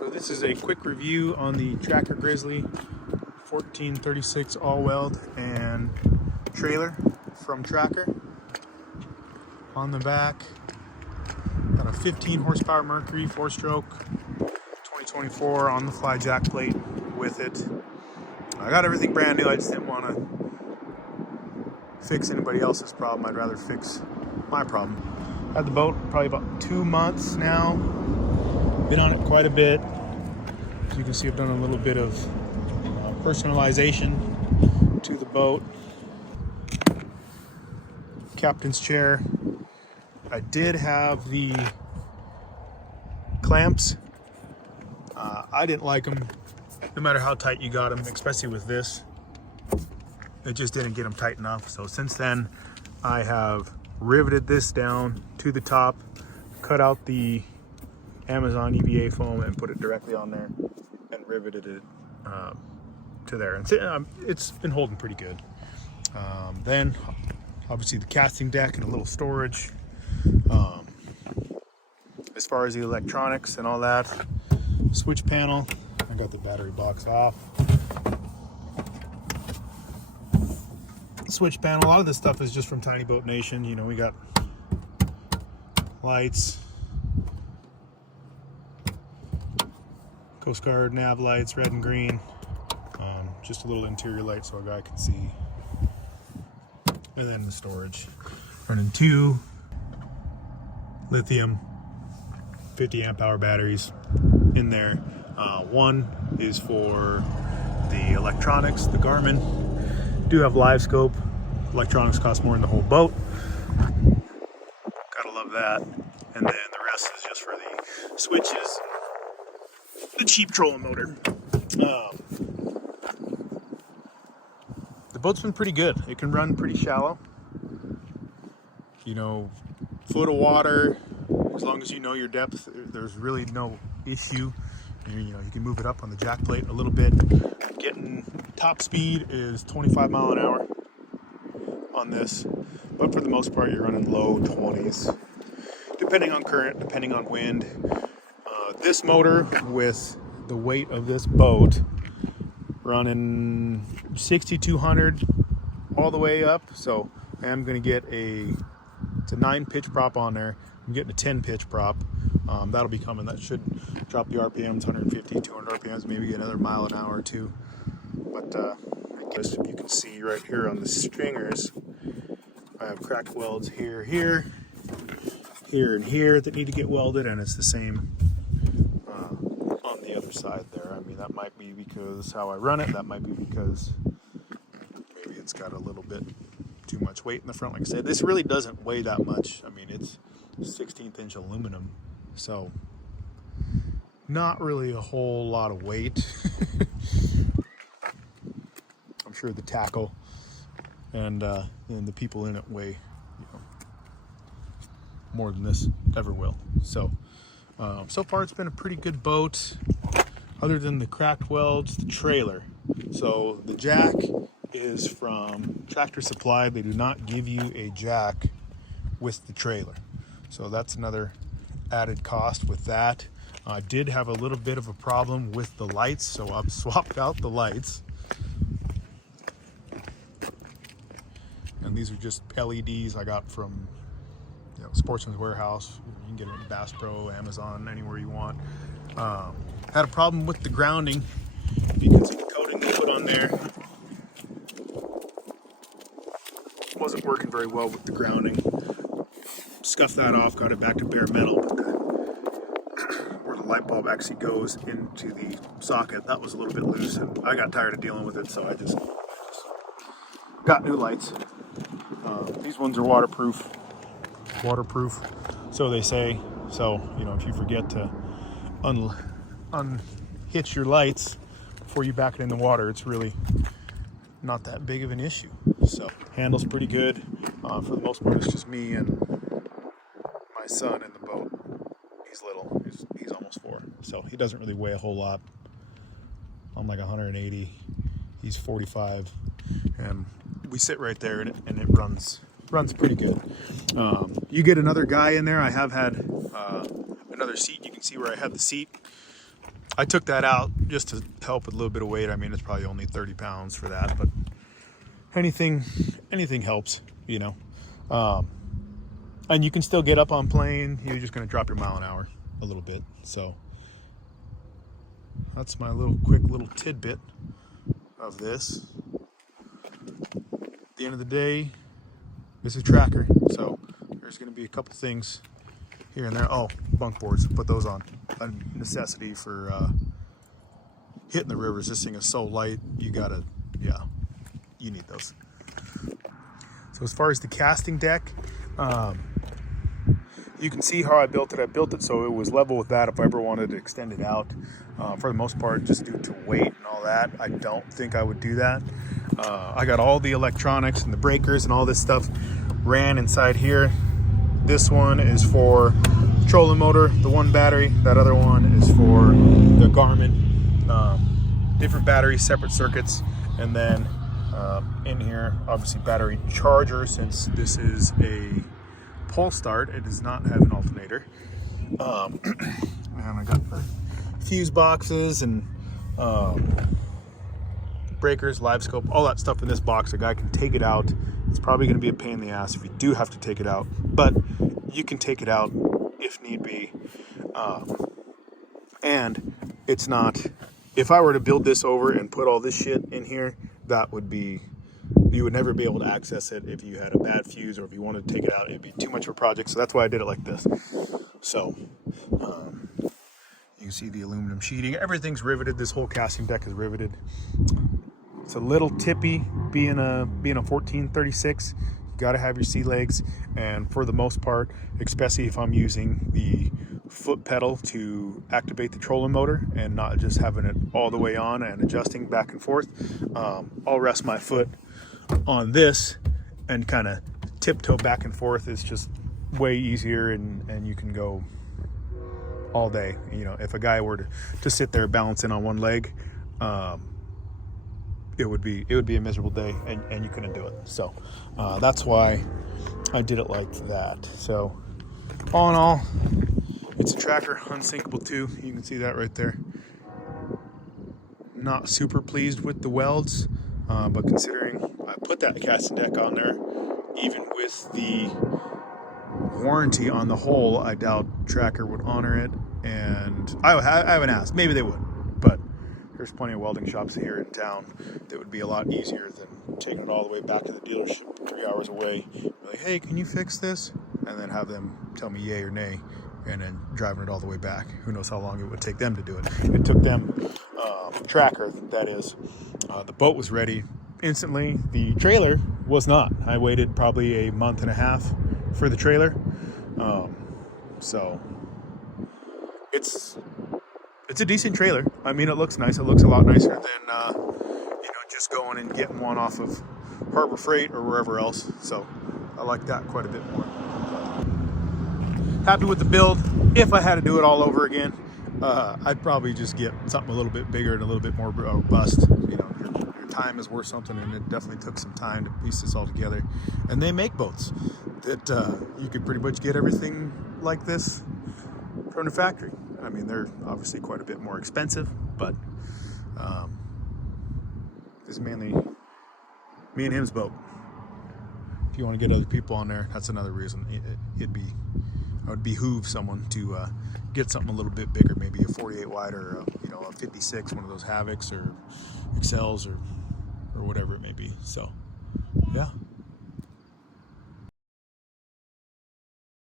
So this is a quick review on the Tracker Grizzly 1436 Allweld and trailer from Tracker. On the back, got a 15 horsepower Mercury 4-stroke 2024 Ontheflyjackplate with it. I got everything brand new. I just didn't want to fix anybody else's problem. I'd rather fix my problem. Had the boat probably about 2 months now. Been on it quite a bit. As you can see, I've done a little bit of personalization to the boat. Captain's chair. I did have the clamps. I didn't like them, no matter how tight you got them, especially with this. It just didn't get them tight enough. So since then, I have riveted this down to the top, cut out the Amazon EVA foam and put it directly on there and riveted it to there. And it's been holding pretty good. Then obviously the casting deck and a little storage. As far as the electronics and all that, switch panel, I got the battery box off. Switch panel, a lot of this stuff is just from Tinyboatnation. You know, we got lights, Coast Guard nav lights, red and green, just a little interior light so a guy can see, and then the storage. Running 2 lithium 50 amp hour batteries in there. One is for the electronics, the Garmin. Do have Livescope. Electronics cost more than the whole boat. Gotta love that. And then the rest is just for the switches, the cheap trolling motor. The boat's been pretty good. It can run pretty shallow. You know, foot of water, as long as you know your depth, there's really no issue. You know, you can move it up on the jack plate a little bit. Getting top speed is 25 mile an hour on this, but for the most part you're running low 20s, depending on current, depending on wind. This motor, with the weight of this boat, running 6,200 all the way up. So I am going to get it's a 9 pitch prop on there. I'm getting a 10 pitch prop. That'll be coming. That should drop the RPMs 150, 200 RPMs, maybe get another mile an hour or two. But I guess you can see right here on the stringers, I have cracked welds here, here, and here that need to get welded, and it's the same on the other side there. I mean, that might be because how I run it. That might be because maybe it's got a little bit too much weight in the front. Like I said, this really doesn't weigh that much. I mean, it's 16th inch aluminum, so not really a whole lot of weight. I'm sure the tackle and the people in it weigh, you know, more than this ever will. So so far it's been a pretty good boat, other than the cracked welds, the trailer. So the jack is from Tractor Supply. They do not give you a jack with the trailer, so that's another added cost with that. I did have a little bit of a problem with the lights, so I've swapped out the lights. And these are just LEDs I got from, you know, Sportsman's Warehouse. You can get it in Bass Pro, Amazon, anywhere you want. Had a problem with the grounding because of the coating they put on there. Wasn't working very well with the grounding. Scuffed that off, got it back to bare metal, but where the light bulb actually goes into the socket, that was a little bit loose, and I got tired of dealing with it, so I just got new lights. These ones are waterproof, so they say. So, you know, if you forget to unhitch your lights before you back it in the water, it's really not that big of an issue. So handle's pretty good. For the most part, it's just me and my son in the boat. He's little. He's almost 4, so he doesn't really weigh a whole lot. I'm like 180. He's 45, and we sit right there, and it runs pretty good. You get another guy in there. I have had another seat. You can see where I had the seat. I took that out just to help with a little bit of weight. I mean, it's probably only 30 pounds for that, but anything helps, you know. And you can still get up on plane. You're just going to drop your mile an hour a little bit. So that's my quick little tidbit of this. At the end of the day, this is a tracker, so there's going to be a couple things here and there. Oh, bunk boards, put those on. A necessity for hitting the rivers. This thing is so light, you gotta, yeah, you need those. So as far as the casting deck, you can see how I built it. I built it so it was level with that if I ever wanted to extend it out. For the most part, just due to weight and all that, I don't think I would do that. I got all the electronics and the breakers and all this stuff ran inside here. This one is for the trolling motor, the one battery. That other one is for the Garmin. Different batteries, separate circuits. And then in here, obviously battery charger, since this is a pull start, it does not have an alternator. And I got the fuse boxes and breakers, Livescope, all that stuff in this box. A guy can take it out. It's probably going to be a pain in the ass if you do have to take it out, but you can take it out if need be. And it's not, if I were to build this over and put all this shit in here, that would be, you would never be able to access it if you had a bad fuse, or if you wanted to take it out, it'd be too much of a project. So that's why I did it like this. So you can see the aluminum sheeting. Everything's riveted. This whole casting deck is riveted. It's a little tippy being a 1436. You got to have your sea legs, and for the most part, especially if I'm using the foot pedal to activate the trolling motor and not just having it all the way on and adjusting back and forth, I'll rest my foot on this and kind of tiptoe back and forth. It's just way easier, and you can go all day. You know, if a guy were to sit there balancing on one leg, it would be a miserable day, and you couldn't do it. So that's why I did it like that. So all in all, it's a tracker, unsinkable too. You can see that right there. Not super pleased with the welds, but considering I put that casting deck on there, even with the warranty on the hull, I doubt Tracker would honor it. And I haven't asked. Maybe they would, but there's plenty of welding shops here in town that would be a lot easier than taking it all the way back to the dealership 3 hours away. Like, hey, can you fix this? And then have them tell me yay or nay, and then driving it all the way back. Who knows how long it would take them to do it. It took them, Tracker, that is. The boat was ready instantly. The trailer was not. I waited probably a month and a half for the trailer. So it's a decent trailer. I mean, it looks nice. It looks a lot nicer than just going and getting one off of Harbor Freight or wherever else. So I like that quite a bit more. Happy with the build. If I had to do it all over again, I'd probably just get something a little bit bigger and a little bit more robust. You know, your time is worth something, and it definitely took some time to piece this all together. And they make boats that you could pretty much get everything like this from the factory. I mean, they're obviously quite a bit more expensive, but this is mainly me and him's boat. If you want to get other people on there, that's another reason. I would behoove someone to get something a little bit bigger, maybe a 48 wide or a 56, one of those Havocs or Excels or whatever it may be. So, yeah.